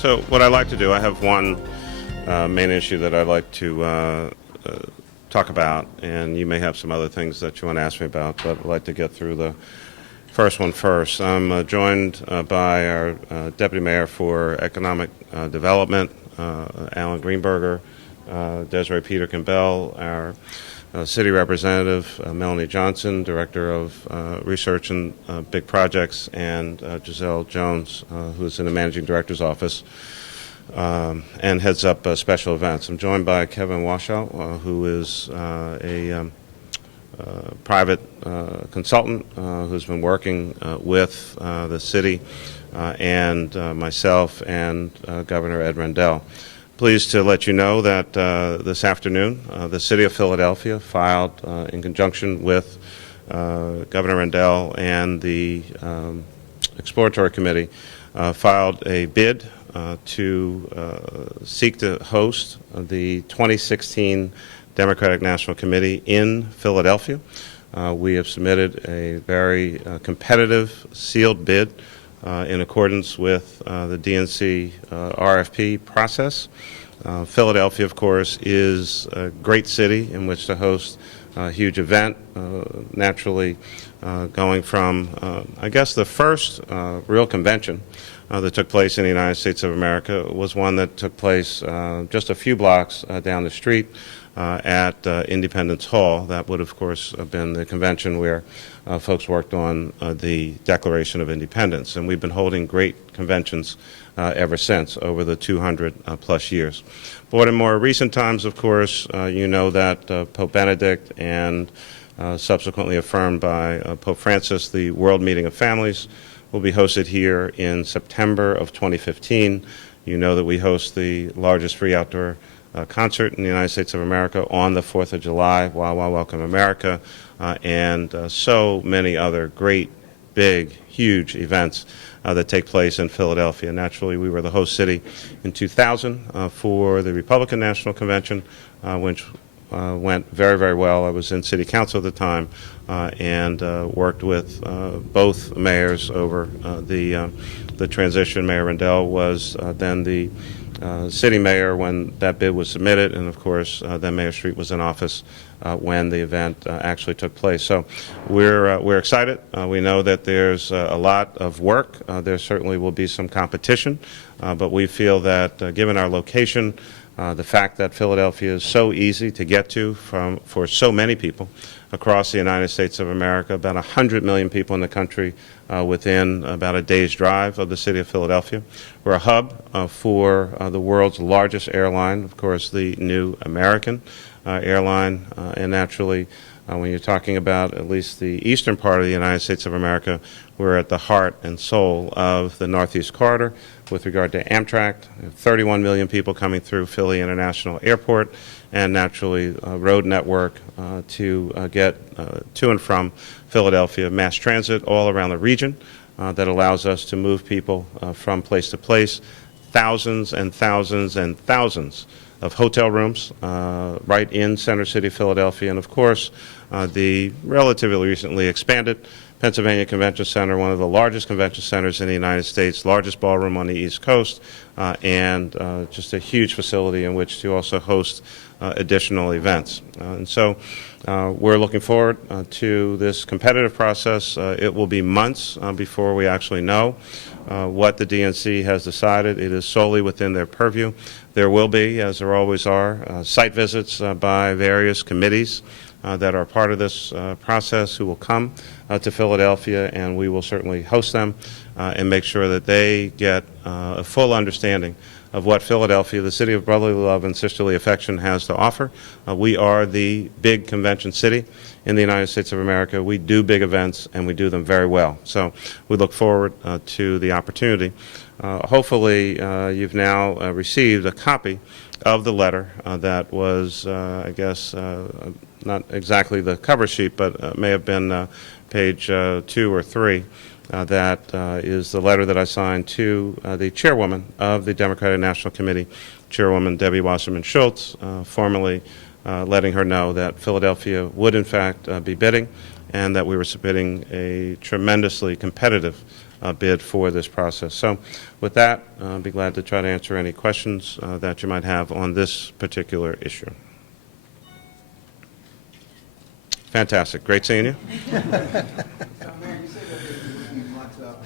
So what I like to do, I have one main issue that I'd like to talk about, and you may have some other things that you want to ask me about, but I'd like to get through the first one first. I'm joined by our Deputy Mayor for Economic Development, Alan Greenberger, Desiree Peterkin-Bell, our City Representative, Melanie Johnson, Director of Research and Big Projects, and Giselle Jones, who's in the Managing Director's office and heads up special events. I'm joined by Kevin Washout, who is a private consultant who's been working with the city and myself and Governor Ed Rendell. Pleased to let you know that this afternoon the City of Philadelphia filed in conjunction with Governor Rendell and the Exploratory Committee filed a bid to seek to host the 2016 Democratic National Committee in Philadelphia. We have submitted a very competitive sealed bid in accordance with the DNC RFP process. Philadelphia, of course, is a great city in which to host a huge event, naturally going from, I guess, the first real convention that took place in the United States of America was one that took place just a few blocks down the street at Independence Hall. That would, of course, have been the convention where folks worked on the Declaration of Independence. And we've been holding great conventions ever since, over the 200 plus years. But in more recent times, of course, you know that Pope Benedict and subsequently affirmed by Pope Francis, the World Meeting of Families will be hosted here in September of 2015. You know that we host the largest free outdoor concert in the United States of America on the 4th of July, Wow Wow Welcome America, and so many other great, big, huge events that take place in Philadelphia. Naturally, we were the host city in 2000 for the Republican National Convention, which went very, very well. I was in City Council at the time and worked with both mayors over the transition. Mayor Rendell was then the city mayor when that bid was submitted, and of course then Mayor Street was in office when the event actually took place. So we're excited. We know that there's a lot of work. There certainly will be some competition, but we feel that given our location, the fact that Philadelphia is so easy to get to for so many people across the United States of America, about 100 million people in the country within about a day's drive of the city of Philadelphia. We're a hub for the world's largest airline, of course, the new American airline, and naturally, when you're talking about at least the eastern part of the United States of America, we're at the heart and soul of the Northeast Corridor with regard to Amtrak. 31 million people coming through Philly International Airport, and naturally a road network to get to and from Philadelphia, mass transit all around the region that allows us to move people from place to place. Thousands and thousands and thousands of hotel rooms right in Center City, Philadelphia, and of course the relatively recently expanded Pennsylvania Convention Center, one of the largest convention centers in the United States, largest ballroom on the East Coast, and just a huge facility in which to also host additional events. And so we're looking forward to this competitive process. It will be months before we actually know what the DNC has decided. It is solely within their purview. There will be, as there always are, site visits by various committees that are part of this process who will come to Philadelphia, and we will certainly host them and make sure that they get a full understanding of what Philadelphia, the city of brotherly love and sisterly affection, has to offer. We are the big convention city in the United States of America. We do big events, and we do them very well. So we look forward to the opportunity. Hopefully, you've now received a copy of the letter that was, I guess, not exactly the cover sheet, but may have been page 2 or 3. That is the letter that I signed to the chairwoman of the Democratic National Committee, Chairwoman Debbie Wasserman Schultz, formally letting her know that Philadelphia would in fact be bidding, and that we were submitting a tremendously competitive bid for this process. So with that, I'll be glad to try to answer any questions that you might have on this particular issue. Fantastic. Great seeing you. Mayor, you said that there's a few months up.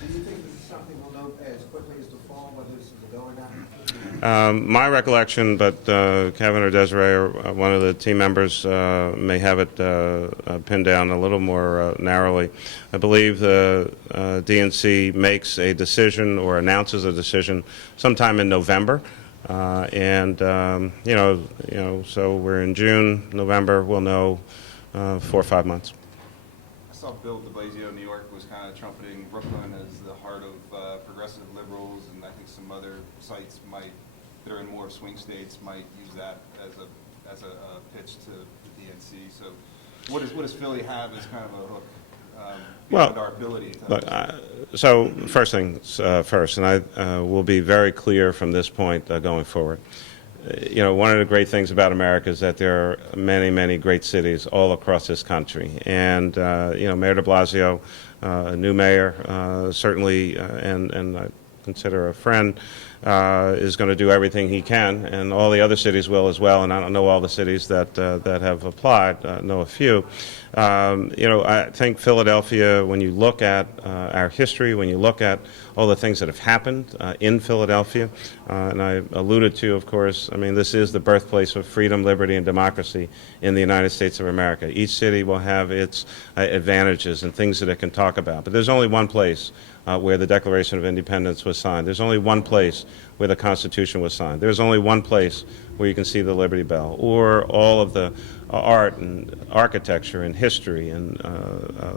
Do you think this is something we'll know as quickly as the fall, whether this is a go or not? My recollection, but Kevin or Desiree or one of the team members may have it pinned down a little more narrowly. I believe the DNC makes a decision or announces a decision sometime in November. So we're in June, November, we'll know 4 or 5 months. I saw Bill de Blasio, New York, was kind of trumpeting Brooklyn as the heart of progressive liberals, and I think some other sites that are in more swing states might use that as a pitch to the DNC. So what does Philly have as kind of a hook beyond our ability to look, so first things first, and I will be very clear from this point going forward. One of the great things about America is that there are many, many great cities all across this country. And, Mayor de Blasio, a new mayor, certainly, and I consider a friend, is going to do everything he can, and all the other cities will as well. And I don't know all the cities that have applied, know a few. I think Philadelphia, when you look at our history, when you look at all the things that have happened in Philadelphia, and I alluded to, of course, I mean, this is the birthplace of freedom, liberty, and democracy in the United States of America. Each city will have its advantages and things that it can talk about. But there's only one place where the Declaration of Independence was signed. There's only one place where the Constitution was signed. There's only one place where you can see the Liberty Bell, or all of the art and architecture and history and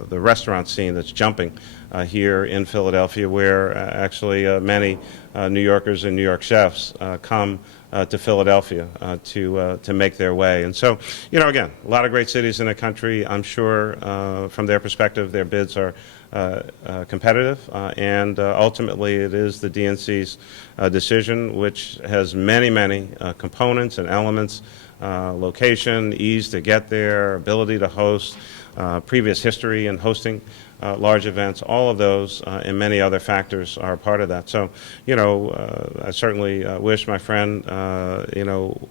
the restaurant scene that's jumping here in Philadelphia, where actually many New Yorkers and New York chefs come to Philadelphia to make their way. And so, again, a lot of great cities in the country. I'm sure from their perspective, their bids are competitive, and ultimately it is the DNC's decision, which has many, many components and elements: location, ease to get there, ability to host, previous history in hosting large events. All of those and many other factors are part of that. So, I certainly wish my friend,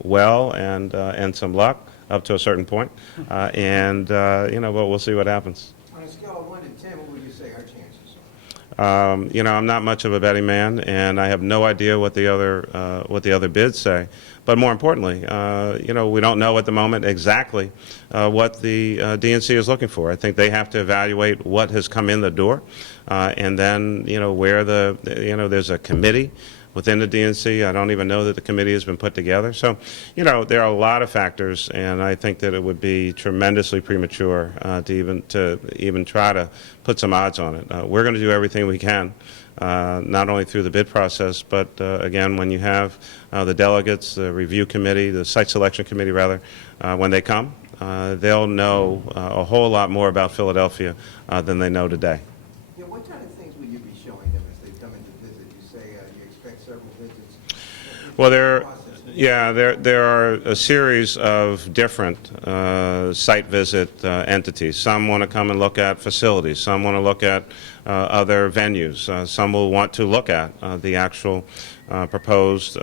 well and some luck up to a certain point, but we'll see what happens. On a scale of 1 to 10, what would you say our chances are? I'm not much of a betting man, and I have no idea what the other bids say. But more importantly, we don't know at the moment exactly what the DNC is looking for. I think they have to evaluate what has come in the door, and then where there's a committee within the DNC. I don't even know that the committee has been put together. So, there are a lot of factors, and I think that it would be tremendously premature to even try to put some odds on it. We're going to do everything we can, not only through the bid process, but again, when you have the delegates, the review committee, the site selection committee, rather, when they come, they'll know a whole lot more about Philadelphia than they know today. Yeah, what kind of things will you be showing them as they come in to visit? You say you expect several visits. Well, there are a series of different site visit entities. Some want to come and look at facilities. Some want to look at other venues. Some will want to look at the actual proposed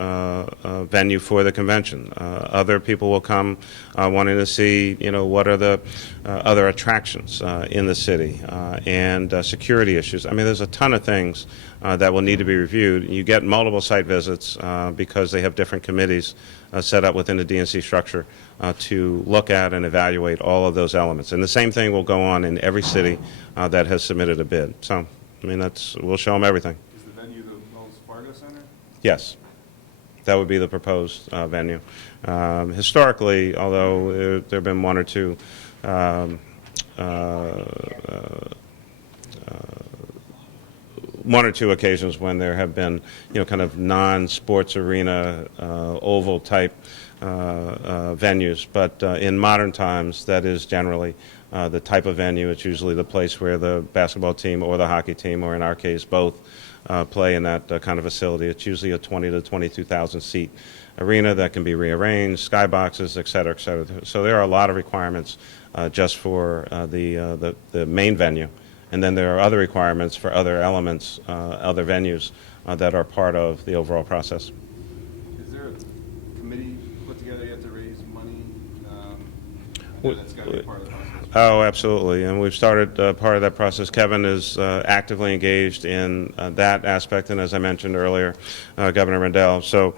venue for the convention. Other people will come wanting to see, what are the other attractions in the city and security issues. I mean, there's a ton of things that will need to be reviewed. You get multiple site visits because they have different committees set up within the DNC structure to look at and evaluate all of those elements. And the same thing will go on in every city that has submitted a bid. So, I mean, we'll show them everything. Is the venue the Wells Fargo Center? Yes, that would be the proposed venue. Historically, although there have been one or two occasions when there have been, kind of non-sports arena, oval type venues, but in modern times, that is generally the type of venue. It's usually the place where the basketball team or the hockey team, or in our case, both, play in that kind of facility. It's usually a 20 to 22,000 seat arena that can be rearranged, skyboxes, et cetera, et cetera. So there are a lot of requirements just for the main venue, And then there are other requirements for other elements, other venues that are part of the overall process. Is there a committee put together yet to raise money? I know that's got to be part of the process. Oh, absolutely. And we've started part of that process. Kevin is actively engaged in that aspect, and as I mentioned earlier, Governor Rendell. So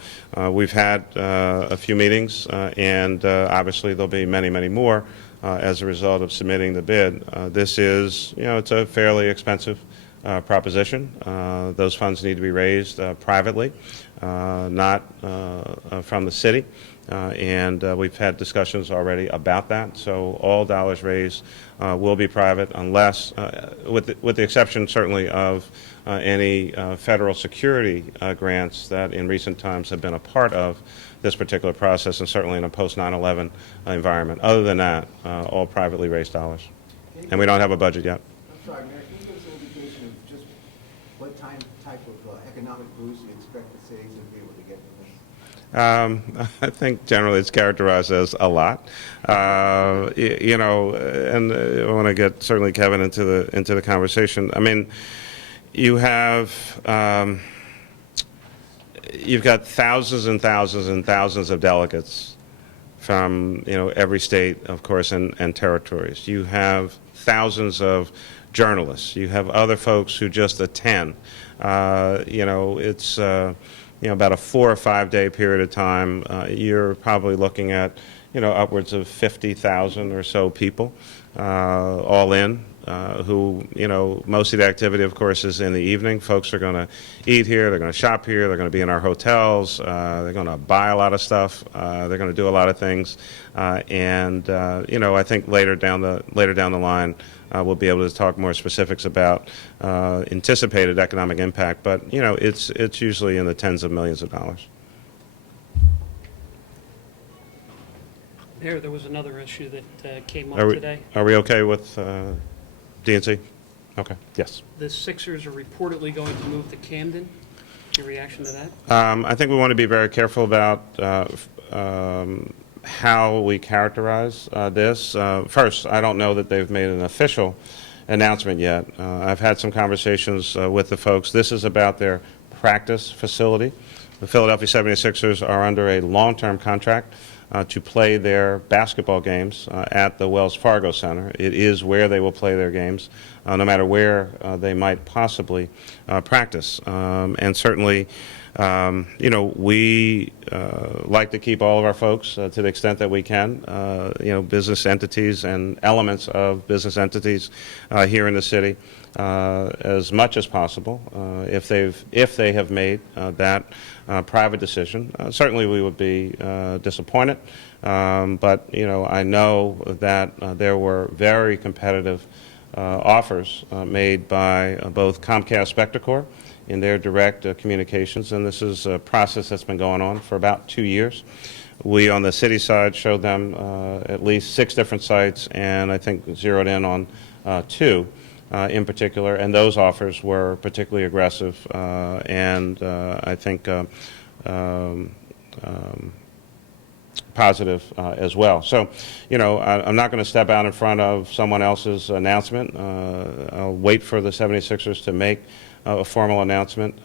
we've had a few meetings, and obviously there'll be many, many more as a result of submitting the bid. This is, it's a fairly expensive proposition. Those funds need to be raised privately, not from the city. And we've had discussions already about that. So all dollars raised will be private, unless, with the exception certainly of any federal security grants that in recent times have been a part of this particular process, and certainly in a post 9/11 environment. Other than that, all privately raised dollars, and we don't have a budget yet. I'm sorry, Mayor, can you give us an indication of just what type of economic boost you expect the cities to be able to get from this? I think generally it's characterized as a lot, and I want to get certainly Kevin into the conversation. I mean, you've got thousands and thousands and thousands of delegates from every state, of course, and territories. You have thousands of journalists. You have other folks who just attend. It's about a 4 or 5 day period of time. You're probably looking at upwards of 50,000 or so people all in. Who, most of the activity, of course, is in the evening. Folks are going to eat here, they're going to shop here, they're going to be in our hotels, they're going to buy a lot of stuff, they're going to do a lot of things, and I think later down the line, we'll be able to talk more specifics about anticipated economic impact. But it's usually in the tens of millions of dollars. Mayor, there was another issue that came up Are we, today. are we okay with DNC? Okay. Yes. The Sixers are reportedly going to move to Camden. Your reaction to that? I think we want to be very careful about how we characterize this. First, I don't know that they've made an official announcement yet. I've had some conversations with the folks. This is about their practice facility. The Philadelphia 76ers are under a long-term contract to play their basketball games at the Wells Fargo Center. It is where they will play their games, no matter where they might possibly practice. And certainly, we like to keep all of our folks to the extent that we can, business entities and elements of business entities here in the city as much as possible. If they have made that private decision, certainly we would be disappointed. But I know that there were very competitive offers made by both Comcast Spectacor in their direct communications, and this is a process that's been going on for about 2 years. We, on the city side, showed them at least 6 different sites, and I think zeroed in on 2 in particular, and those offers were particularly aggressive, and I think positive as well. So, I'm not going to step out in front of someone else's announcement. I'll wait for the 76ers to make a formal announcement,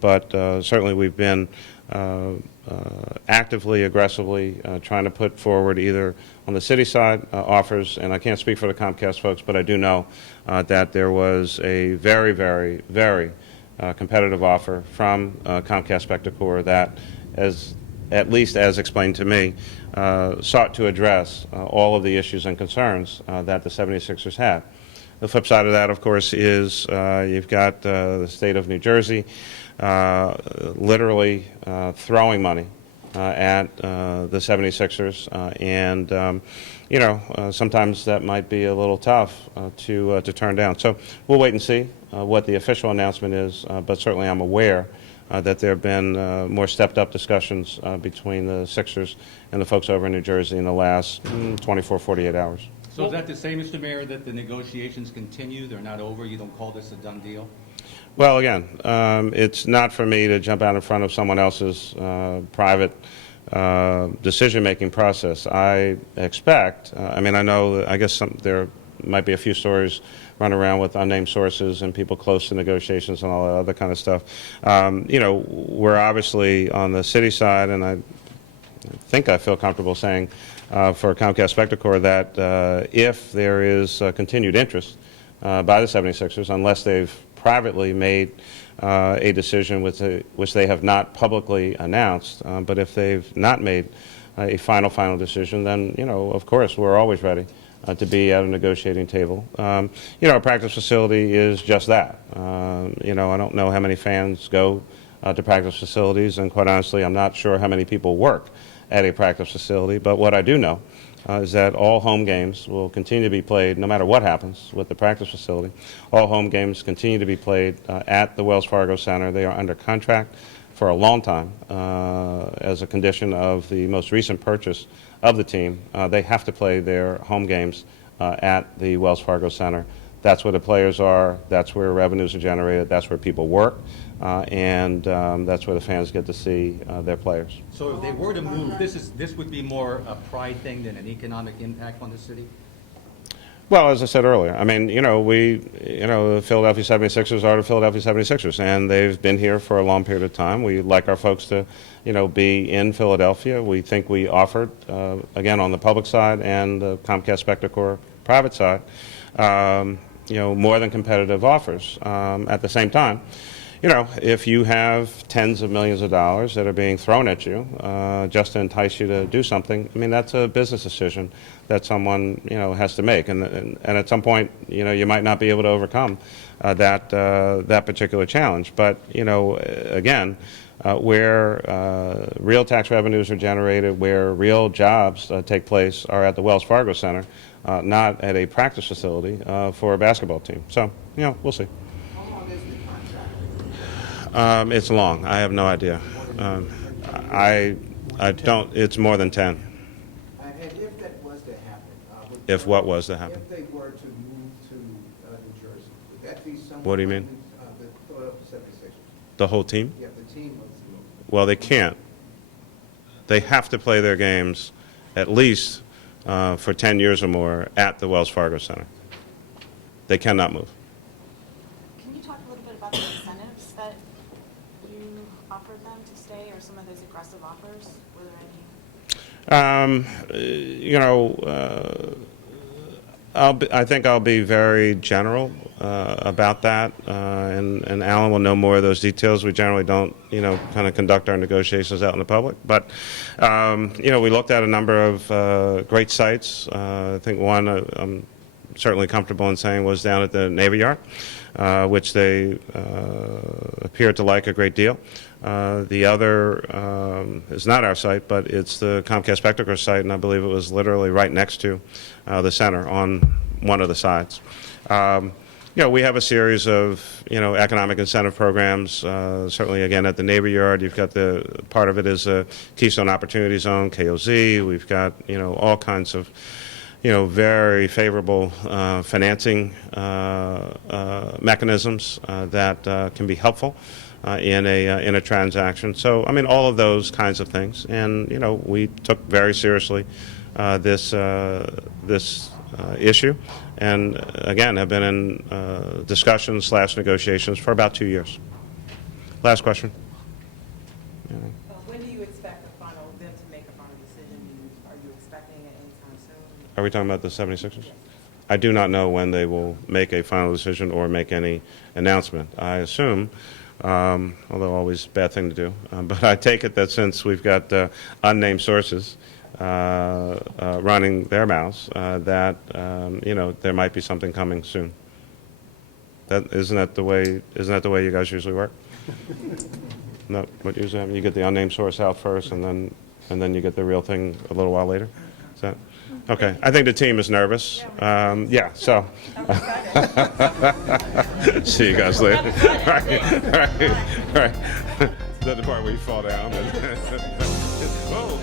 but certainly we've been actively, aggressively trying to put forward either on the city side offers, and I can't speak for the Comcast folks, but I do know that there was a very, very, very competitive offer from Comcast Spectacor that, at least as explained to me, sought to address all of the issues and concerns that the 76ers had. The flip side of that, of course, is you've got the state of New Jersey literally throwing money at the 76ers, and sometimes that might be a little tough to turn down. So we'll wait and see what the official announcement is, but certainly I'm aware that there have been more stepped-up discussions between the Sixers and the folks over in New Jersey in the last 24, 48 hours. So is that to say, Mr. Mayor, that the negotiations continue? They're not over? You don't call this a done deal? Well, again, it's not for me to jump out in front of someone else's private decision-making process. I expect, I know, I guess there are might be a few stories running around with unnamed sources and people close to negotiations and all that other kind of stuff. We're obviously on the city side, and I think I feel comfortable saying for Comcast Spectacor that if there is continued interest by the 76ers, unless they've privately made a decision which they have not publicly announced, but if they've not made a final decision, then, of course, we're always ready to be at a negotiating table. A practice facility is just that. I don't know how many fans go to practice facilities, and quite honestly, I'm not sure how many people work at a practice facility, but what I do know is that all home games will continue to be played no matter what happens with the practice facility. All home games continue to be played at the Wells Fargo Center. They are under contract for a long time as a condition of the most recent purchase of the team. They have to play their home games at the Wells Fargo Center. That's where the players are, that's where revenues are generated, that's where people work, and that's where the fans get to see their players. So if they were to move, this would be more a pride thing than an economic impact on the city? Well, as I said earlier, I mean, the Philadelphia 76ers are the Philadelphia 76ers, and they've been here for a long period of time. We like our folks to, be in Philadelphia. We think we offered, again, on the public side and the Comcast Spectacor private side, more than competitive offers. At the same time, if you have tens of millions of dollars that are being thrown at you just to entice you to do something, I mean, that's a business decision that someone, has to make. And at some point, you might not be able to overcome that particular challenge. But, again, where real tax revenues are generated, where real jobs take place are at the Wells Fargo Center, not at a practice facility for a basketball team. So, we'll see. How long is the contract? It's long. I have no idea. I don't. It's more than 10. And if that was to happen? If what was to happen? If they were to move to New Jersey, would that be somewhat? What do you mean? The Philadelphia 76ers. The whole team? Yeah, the team was to move. Well, they can't. They have to play their games at least for 10 years or more at the Wells Fargo Center. They cannot move. Can you talk a little bit about the incentives that you offered them to stay, or some of those aggressive offers? Were there any? I think I'll be very general about that, and Alan will know more of those details. We generally don't, kind of conduct our negotiations out in the public. But, we looked at a number of great sites. I think one I'm certainly comfortable in saying was down at the Navy Yard, which they appeared to like a great deal. The other is not our site, but it's the Comcast Spectacor site, and I believe it was literally right next to the center on one of the sides. We have a series of, economic incentive programs. Certainly, again, at the Navy Yard, you've got part of it is a Keystone Opportunity Zone, KOZ. We've got, all kinds of, very favorable financing mechanisms that can be helpful in a transaction. So, I mean, all of those kinds of things. And, we took very seriously this issue, and again, have been in discussions / negotiations for about 2 years. Last question. When do you expect them to make a final decision? Are you expecting it anytime soon? Are we talking about the 76ers? I do not know when they will make a final decision or make any announcement. I assume, although always a bad thing to do, but I take it that since we've got unnamed sources running their mouths, that there might be something coming soon. Isn't that the way you guys usually work? No, what usually happens? You get the unnamed source out first, and then you get the real thing a little while later. Is that okay? I think the team is nervous. Yeah. So. See you guys later. Right. That's the part where you fall down. Whoa.